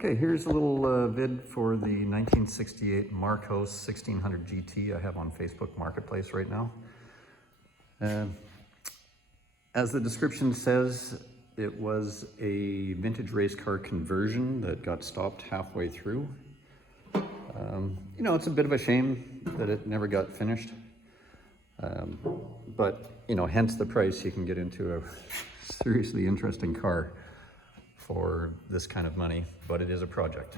Okay, here's a little vid for the 1968 Marcos 1600 GT I have on Facebook Marketplace right now. As the description says, it was a vintage race car conversion that got stopped halfway through. You know, it's a bit of a shame that it never got finished. But, you know, hence the price. You can get into a seriously interesting car for this kind of money, but it is a project.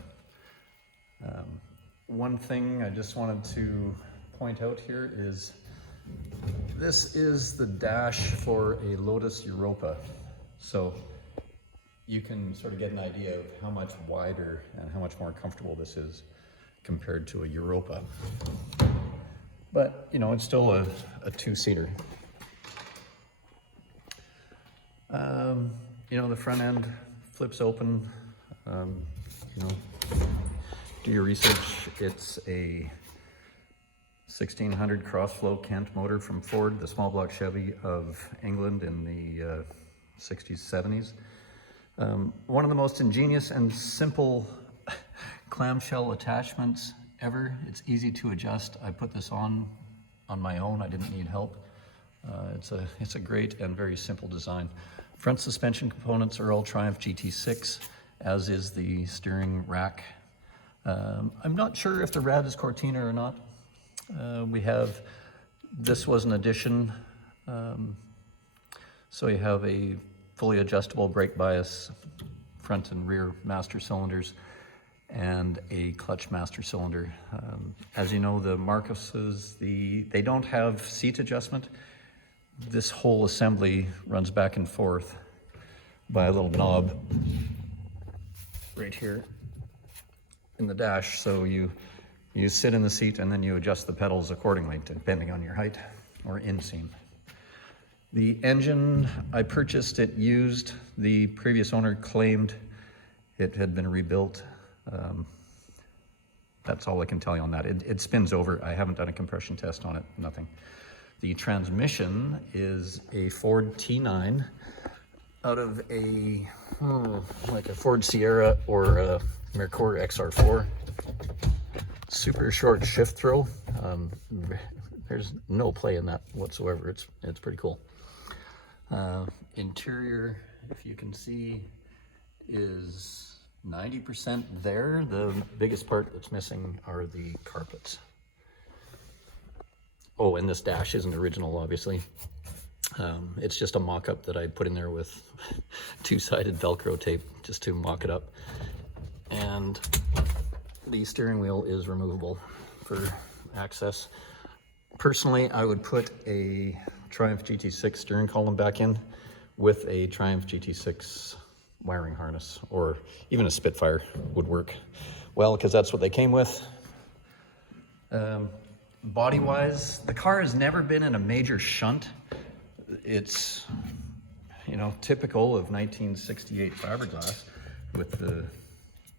One thing I just wanted to point out here is this is the dash for a Lotus Europa. So you can sort of get an idea of how much wider and how much more comfortable this is compared to a Europa. But, you know, it's still a two-seater. You know, the front end flips open. You know, do your research. It's a 1600 Crossflow Kent motor from Ford, the small block Chevy of England in the 60s, 70s. One of the most ingenious and simple clamshell attachments ever. It's easy to adjust. I put this on my own. I didn't need help. It's a great and very simple design. Front suspension components are all Triumph GT6, as is the steering rack. I'm not sure if the rad is Cortina or not. This was an addition. So you have a fully adjustable brake bias, front and rear master cylinders, and a clutch master cylinder. As you know, the Marcoses, they don't have seat adjustment. This whole assembly runs back and forth by a little knob right here in the dash. So you sit in the seat and then you adjust the pedals accordingly depending on your height or inseam. The engine, I purchased it used. The previous owner claimed it had been rebuilt. That's all I can tell you on that. It spins over. I haven't done a compression test on it, nothing. The transmission is a Ford T9 out of like a Ford Sierra or a Merkur XR4. Super short shift throw. There's no play in that whatsoever. It's pretty cool. Interior, if you can see, is 90% there. The biggest part that's missing are the carpets. Oh, and this dash isn't original, obviously. It's just a mock-up that I put in there with two-sided Velcro tape just to mock it up. And the steering wheel is removable for access. Personally, I would put a Triumph GT6 steering column back in with a Triumph GT6 wiring harness, or even a Spitfire would work well, because that's what they came with. Body-wise, the car has never been in a major shunt. It's, you know, typical of 1968 fiberglass with the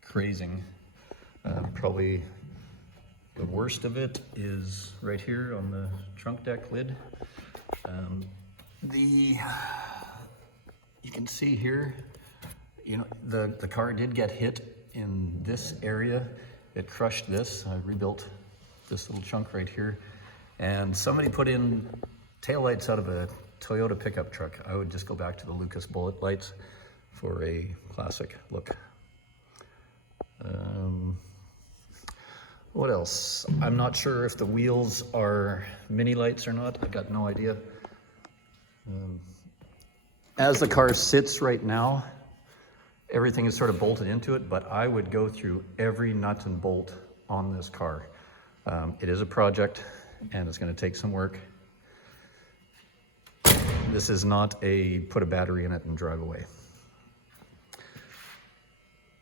crazing. Probably the worst of it is right here on the trunk deck lid. You can see here, you know, the car did get hit in this area. It crushed this. I rebuilt this little chunk right here. And somebody put in taillights out of a Toyota pickup truck. I would just go back to the Lucas bullet lights for a classic look. What else? I'm not sure if the wheels are mini lights or not. I've got no idea. As the car sits right now, everything is sort of bolted into it, but I would go through every nut and bolt on this car. It is a project and it's going to take some work. This is not a put a battery in it and drive away.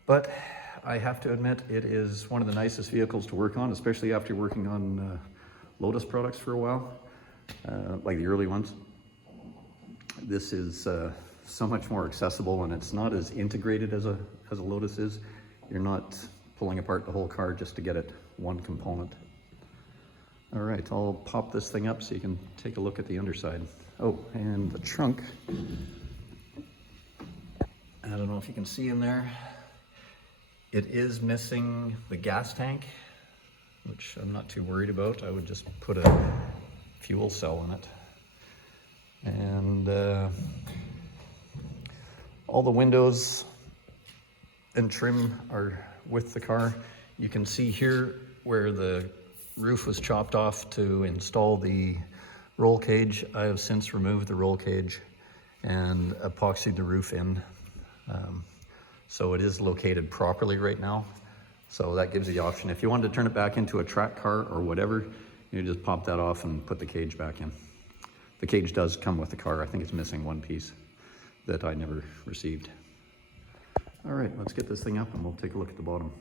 But I have to admit, it is one of the nicest vehicles to work on, especially after working on Lotus products for a while, like the early ones. This is so much more accessible, and it's not as integrated as a Lotus is. You're not pulling apart the whole car just to get it one component. All right, I'll pop this thing up so you can take a look at the underside. Oh, and the trunk. I don't know if you can see in there. It is missing the gas tank, which I'm not too worried about. I would just put a fuel cell in it. And all the windows and trim are with the car. You can see here where the roof was chopped off to install the roll cage. I have since removed the roll cage and epoxied the roof in. So it is located properly right now. So that gives you the option. If you wanted to turn it back into a track car or whatever, you just pop that off and put the cage back in. The cage does come with the car. I think it's missing one piece that I never received. All right, let's get this thing up and we'll take a look at the bottom.